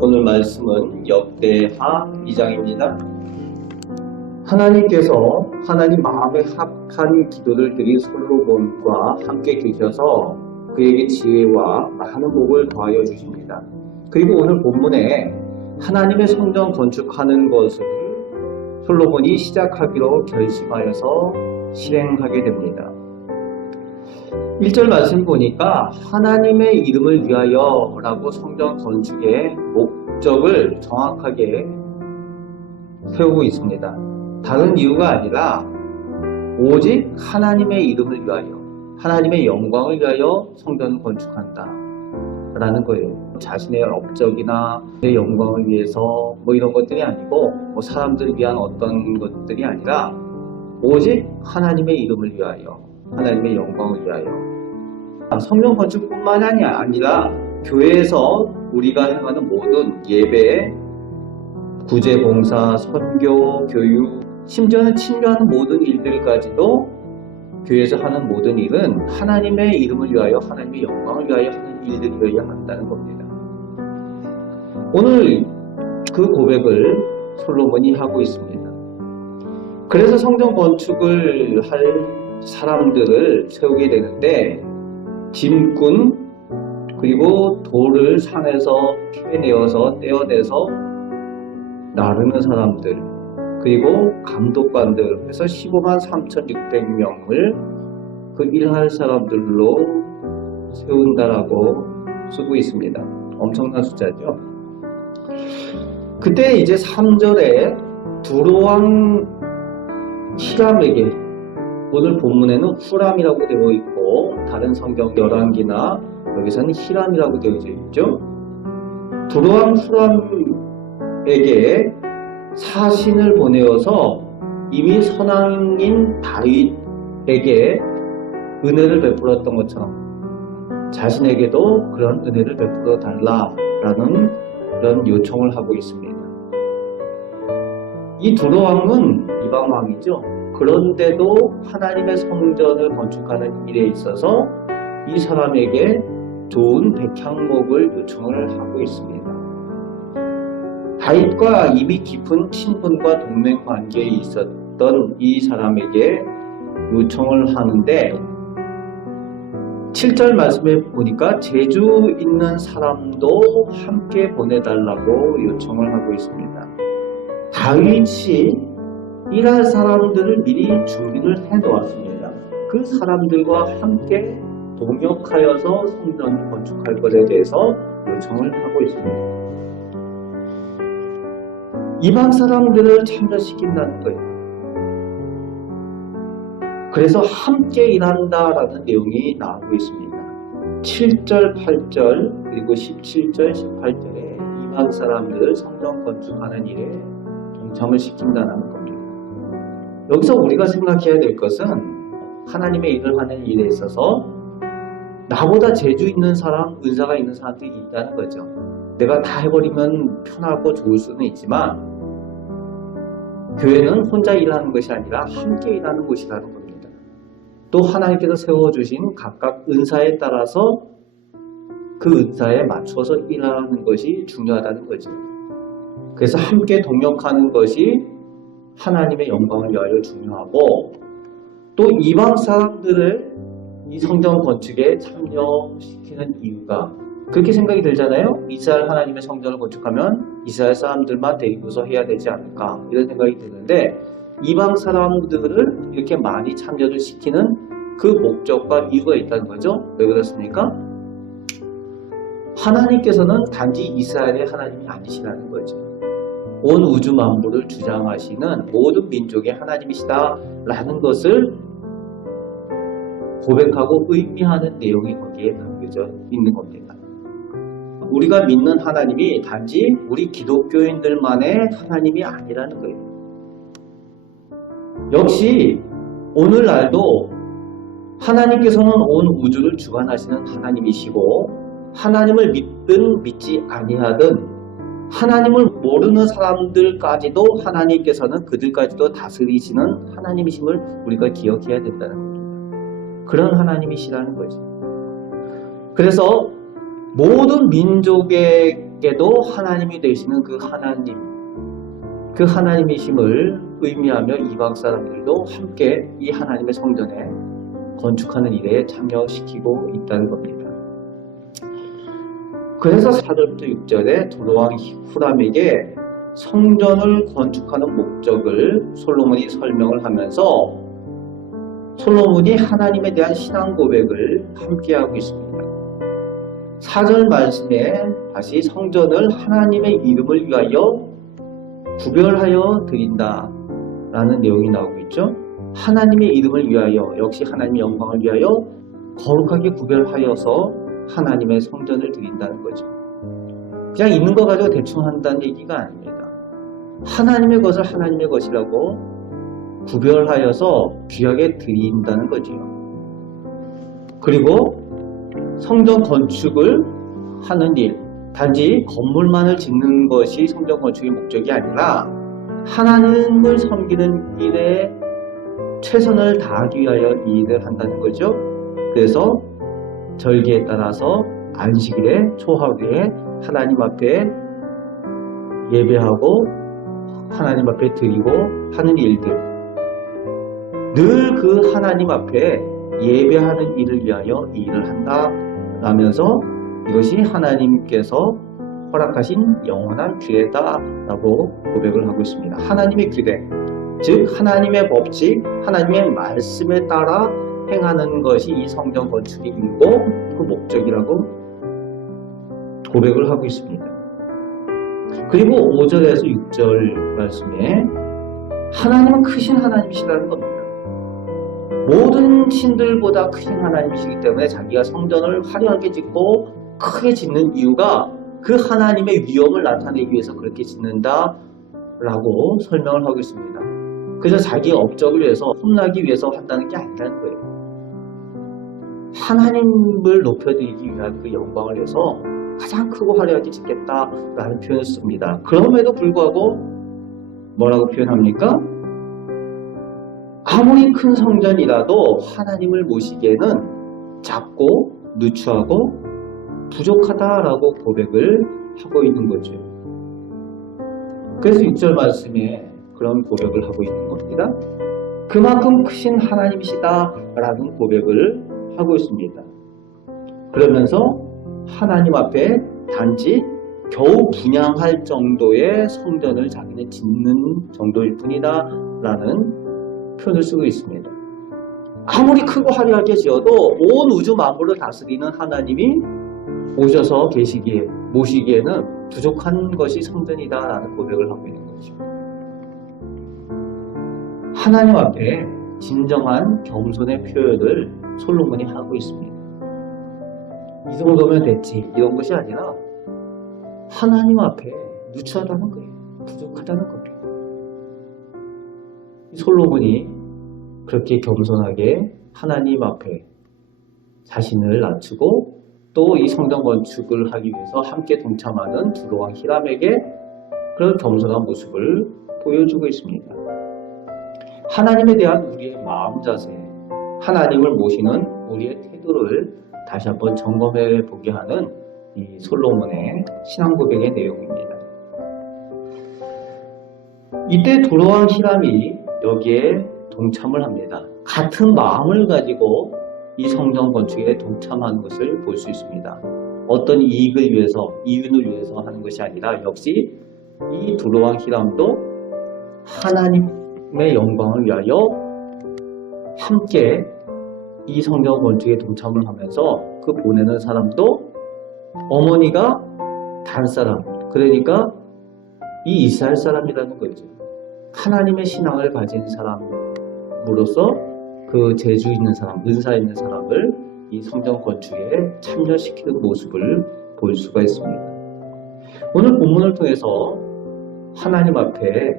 오늘 말씀은 역대하 2장입니다. 하나님께서 하나님 마음에 합한 기도를 드린 솔로몬과 함께 계셔서 그에게 지혜와 많은 복을 더하여 주십니다. 그리고 오늘 본문에 하나님의 성전 건축하는 것을 솔로몬이 시작하기로 결심하여서 실행하게 됩니다. 1절 말씀 보니까 하나님의 이름을 위하여 라고 성전 건축의 목적을 정확하게 세우고 있습니다. 다른 이유가 아니라 오직 하나님의 이름을 위하여, 하나님의 영광을 위하여 성전을 건축한다 라는 거예요. 자신의 업적이나 내 영광을 위해서 이런 것들이 아니고 사람들을 위한 어떤 것들이 아니라 오직 하나님의 이름을 위하여, 하나님의 영광을 위하여. 성전 건축뿐만이 아니라 교회에서 우리가 행하는 모든 예배, 구제봉사, 선교, 교육, 심지어는 친교하는 모든 일들까지도 교회에서 하는 모든 일은 하나님의 이름을 위하여, 하나님의 영광을 위하여 하는 일들이어야 한다는 겁니다. 오늘 그 고백을 솔로몬이 하고 있습니다. 그래서 성전 건축을 할 사람들을 세우게 되는데 짐꾼 그리고 돌을 산에서 캐내어서 떼어내서 나르는 사람들 그리고 감독관들 해서 15만 3,600명을 그 일할 사람들로 세운다라고 쓰고 있습니다. 엄청난 숫자죠. 그때 이제 3절에 두로왕 히람에게, 오늘 본문에는 후람이라고 되어 있고 다른 성경 열왕기나 여기서는 히람이라고 되어져 있죠. 두로왕 후람에게 사신을 보내어서 이미 선왕인 다윗에게 은혜를 베풀었던 것처럼 자신에게도 그런 은혜를 베풀어 달라라는 그런 요청을 하고 있습니다. 이 두로왕은 이방 왕이죠. 그런데도 하나님의 성전을 건축하는 일에 있어서 이 사람에게 좋은 백향목을 요청을 하고 있습니다. 다윗과 이미 깊은 친분과 동맹 관계에 있었던 이 사람에게 요청을 하는데 7절 말씀에 보니까 재주 있는 사람도 함께 보내달라고 요청을 하고 있습니다. 다윗이 일할 사람들을 미리 준비를 해놓았습니다. 그 사람들과 함께 동역하여서 성전 건축할 것에 대해서 요청을 하고 있습니다. 이방 사람들을 참여시킨다는 거예요. 그래서 함께 일한다라는 내용이 나오고 있습니다. 7절, 8절, 그리고 17절, 18절에 이방 사람들을 성전 건축하는 일에 동참을 시킨다는 겁니다. 여기서 우리가 생각해야 될 것은 하나님의 일을 하는 일에 있어서 나보다 재주 있는 사람, 은사가 있는 사람들이 있다는 거죠. 내가 다 해버리면 편하고 좋을 수는 있지만 교회는 혼자 일하는 것이 아니라 함께 일하는 곳이라는 겁니다. 또 하나님께서 세워주신 각각 은사에 따라서 그 은사에 맞춰서 일하는 것이 중요하다는 거죠. 그래서 함께 동역하는 것이 하나님의 영광을 위하여 중요하고 또 이방 사람들을 이 성전 건축에 참여시키는 이유가 그렇게 생각이 들잖아요. 이스라엘 하나님의 성전을 건축하면 이스라엘 사람들만 데리고서 해야 되지 않을까 이런 생각이 드는데 이방 사람들을 이렇게 많이 참여를 시키는 그 목적과 이유가 있다는 거죠. 왜 그렇습니까? 하나님께서는 단지 이스라엘의 하나님이 아니시라는 거죠. 온 우주 만물을 주장하시는 모든 민족의 하나님이시다라는 것을 고백하고 의미하는 내용이 거기에 담겨져 있는 겁니다. 우리가 믿는 하나님이 단지 우리 기독교인들만의 하나님이 아니라는 거예요. 역시 오늘날도 하나님께서는 온 우주를 주관하시는 하나님이시고 하나님을 믿든 믿지 아니하든 하나님을 모르는 사람들까지도 하나님께서는 그들까지도 다스리시는 하나님이심을 우리가 기억해야 된다는 겁니다. 그런 하나님이시라는 거죠. 그래서 모든 민족에게도 하나님이 되시는 그 하나님이심을 의미하며 이방 사람들도 함께 이 하나님의 성전에 건축하는 일에 참여시키고 있다는 겁니다. 그래서 4절부터 6절에 두로왕 후람에게 성전을 건축하는 목적을 솔로몬이 설명을 하면서 솔로몬이 하나님에 대한 신앙 고백을 함께하고 있습니다. 4절 말씀에 다시 성전을 하나님의 이름을 위하여 구별하여 드린다 라는 내용이 나오고 있죠. 하나님의 이름을 위하여, 역시 하나님의 영광을 위하여 거룩하게 구별하여서 하나님의 성전을 드린다는 거죠. 그냥 있는 거 가지고 대충 한다는 얘기가 아닙니다. 하나님의 것을 하나님의 것이라고 구별하여서 귀하게 드린다는 거죠. 그리고 성전 건축을 하는 일, 단지 건물만을 짓는 것이 성전 건축의 목적이 아니라 하나님을 섬기는 일에 최선을 다하기 위하여 이 일을 한다는 거죠. 그래서 절기에 따라서 안식일에, 초하루에 하나님 앞에 예배하고 하나님 앞에 드리고 하는 일들, 늘 그 하나님 앞에 예배하는 일을 위하여 이 일을 한다라면서 이것이 하나님께서 허락하신 영원한 규례다라고 고백을 하고 있습니다. 하나님의 규례, 즉 하나님의 법칙, 하나님의 말씀에 따라 행하는 것이 이 성전 건축의 일고 그 목적이라고 고백을 하고 있습니다. 그리고 5절에서 6절 말씀에 하나님은 크신 하나님이시라는 겁니다. 모든 신들보다 크신 하나님이시기 때문에 자기가 성전을 화려하게 짓고 크게 짓는 이유가 그 하나님의 위엄을 나타내기 위해서 그렇게 짓는다 라고 설명을 하고 있습니다. 그래서 자기의 업적을 위해서 험나기 위해서 한다는 게 아니라는 거예요. 하나님을 높여드리기 위한 그 영광을 위해서 가장 크고 화려하게 짓겠다라는 표현을 씁니다. 그럼에도 불구하고 뭐라고 표현합니까? 아무리 큰 성전이라도 하나님을 모시기에는 작고 누추하고 부족하다라고 고백을 하고 있는 거죠. 그래서 6절 말씀에 그런 고백을 하고 있는 겁니다. 그만큼 크신 하나님이시다라는 고백을 하고 있습니다. 그러면서 하나님 앞에 단지 겨우 분양할 정도의 성전을 자기는 짓는 정도일 뿐이다 라는 표현을 쓰고 있습니다. 아무리 크고 화려하게 지어도 온 우주 만물을 다스리는 하나님이 오셔서 모시기에는 부족한 것이 성전이다 라는 고백을 하고 있는 거죠. 하나님 앞에 진정한 겸손의 표현을 솔로몬이 하고 있습니다. 이 정도면 됐지 이런 것이 아니라 하나님 앞에 누추하다는 거예요. 부족하다는 겁니다. 솔로몬이 그렇게 겸손하게 하나님 앞에 자신을 낮추고 또 이 성전 건축을 하기 위해서 함께 동참하는 두로왕 히람에게 그런 겸손한 모습을 보여주고 있습니다. 하나님에 대한 우리의 마음 자세, 하나님을 모시는 우리의 태도를 다시 한번 점검해 보게 하는 이 솔로몬의 신앙 고백의 내용입니다. 이때 두로왕 히람이 여기에 동참을 합니다. 같은 마음을 가지고 이 성전 건축에 동참하는 것을 볼 수 있습니다. 어떤 이익을 위해서, 이윤을 위해서 하는 것이 아니라 역시 이 두로왕 히람도 하나님의 영광을 위하여 함께 이 성전 건축에 동참을 하면서 그 보내는 사람도 어머니가 단 사람, 그러니까 이 이스라엘 사람이라는 거죠. 하나님의 신앙을 가진 사람으로서 그 재주 있는 사람, 은사 있는 사람을 이 성전 건축에 참여시키는 모습을 볼 수가 있습니다. 오늘 본문을 통해서 하나님 앞에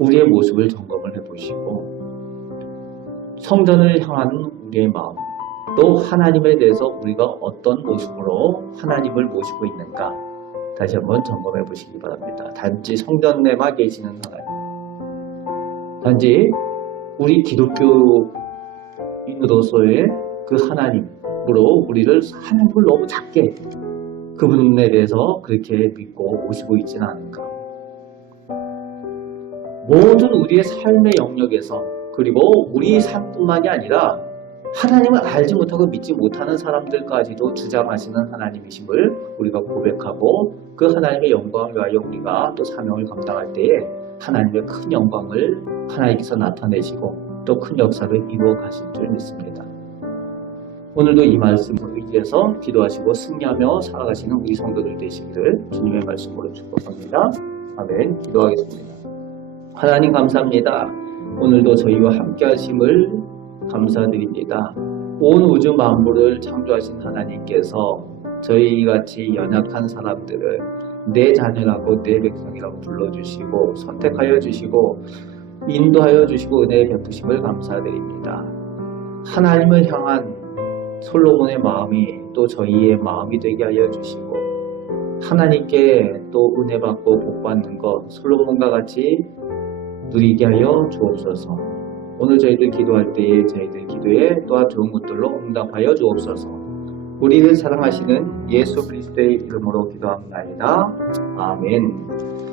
우리의 모습을 점검을 해보시고 성전을 향한 우리의 마음, 또 하나님에 대해서 우리가 어떤 모습으로 하나님을 모시고 있는가 다시 한번 점검해 보시기 바랍니다. 단지 성전 내만 계시는 하나님, 단지 우리 기독교인들이 인으로서의 그 하나님으로 하나님을 너무 작게 그분에 대해서 그렇게 믿고 오시고 있지는 않은가. 모든 우리의 삶의 영역에서 그리고 우리 삶뿐만이 아니라 하나님을 알지 못하고 믿지 못하는 사람들까지도 주장하시는 하나님이심을 우리가 고백하고 그 하나님의 영광을 위하여 우리가 또 사명을 감당할 때에 하나님의 큰 영광을 하나님께서 나타내시고 또 큰 역사를 이루어 가실 줄 믿습니다. 오늘도 이 말씀을 의지해서 기도하시고 승리하며 살아가시는 우리 성도들 되시기를 주님의 말씀으로 축복합니다. 아멘. 기도하겠습니다. 하나님 감사합니다. 오늘도 저희와 함께 하심을 감사드립니다. 온 우주 만물을 창조하신 하나님께서 저희같이 연약한 사람들을 내 자녀라고 내 백성이라고 불러주시고 선택하여 주시고 인도하여 주시고 은혜의 베푸심을 감사드립니다. 하나님을 향한 솔로몬의 마음이 또 저희의 마음이 되게 하여 주시고 하나님께 또 은혜 받고 복 받는 것 솔로몬과 같이 누리게 하여 주옵소서. 오늘 저희들 기도할 때에 저희들 기도에 또한 좋은 것들로 응답하여 주옵소서. 우리를 사랑하시는 예수 그리스도의 이름으로 기도합니다. 아멘.